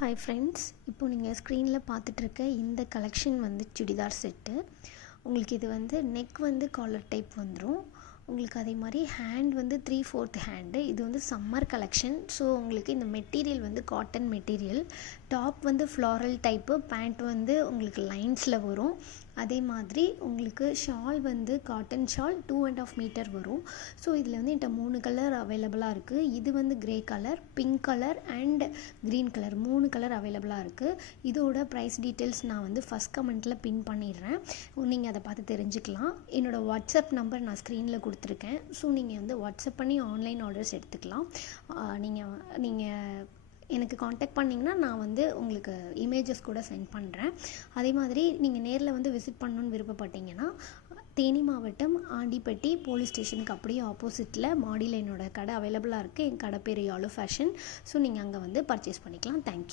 Hi friends, இப்போ நீங்கள் ஸ்க்ரீனில் பார்த்துட்ருக்க இந்த கலெக்ஷன் வந்து சுடிதார் செட்டு. உங்களுக்கு இது வந்து நெக் வந்து காலர் டைப் வந்துடும். உங்களுக்கு அதே மாதிரி ஹேண்ட் வந்து 3/4 ஹேண்டு. இது வந்து சம்மர் கலெக்ஷன். ஸோ உங்களுக்கு இந்த மெட்டீரியல் வந்து காட்டன் மெட்டீரியல். டாப் வந்து ஃப்ளாரல் டைப்பு, பேண்ட் வந்து உங்களுக்கு லைன்ஸில் வரும். அதே மாதிரி உங்களுக்கு ஷால் வந்து காட்டன் ஷால் 2.5 மீட்டர் வரும். ஸோ இதில் வந்து என்கிட்ட 3 கலர் அவைலபிளாக இருக்குது. இது வந்து grey colour, pink colour and green colour 3 colour அவைலபிளாக இருக்குது. இதோட ப்ரைஸ் டீட்டெயில்ஸ் நான் வந்து ஃபஸ்ட் கமெண்ட்டில் பின் பண்ணிடுறேன். நீங்கள் அதை பார்த்து தெரிஞ்சுக்கலாம். என்னோடய வாட்ஸ்அப் நம்பர் நான் ஸ்க்ரீனில் கொடுத்துருக்கேன். ஸோ நீங்கள் வந்து வாட்ஸ்அப் பண்ணி ஆன்லைன் ஆர்டர்ஸ் எடுத்துக்கலாம். நீங்கள் எனக்கு காண்டாக்ட் பண்ணிங்கன்னா நான் வந்து உங்களுக்கு இமேஜஸ் கூட சென்ட் பண்ணுறேன். அதே மாதிரி நீங்கள் நேரில் வந்து விசிட் பண்ணணுன்னு விருப்பப்பட்டீங்கன்னா தேனி மாவட்டம் ஆண்டிப்பட்டி போலீஸ் ஸ்டேஷனுக்கு அப்படியே ஆப்போசிட்டில் மாடியில் என்னோடய கடை அவைலபிளாக இருக்குது. என் கடை பேர் யாலோ ஃபேஷன். ஸோ நீங்கள் அங்கே வந்து பர்ச்சேஸ் பண்ணிக்கலாம். தேங்க்யூ.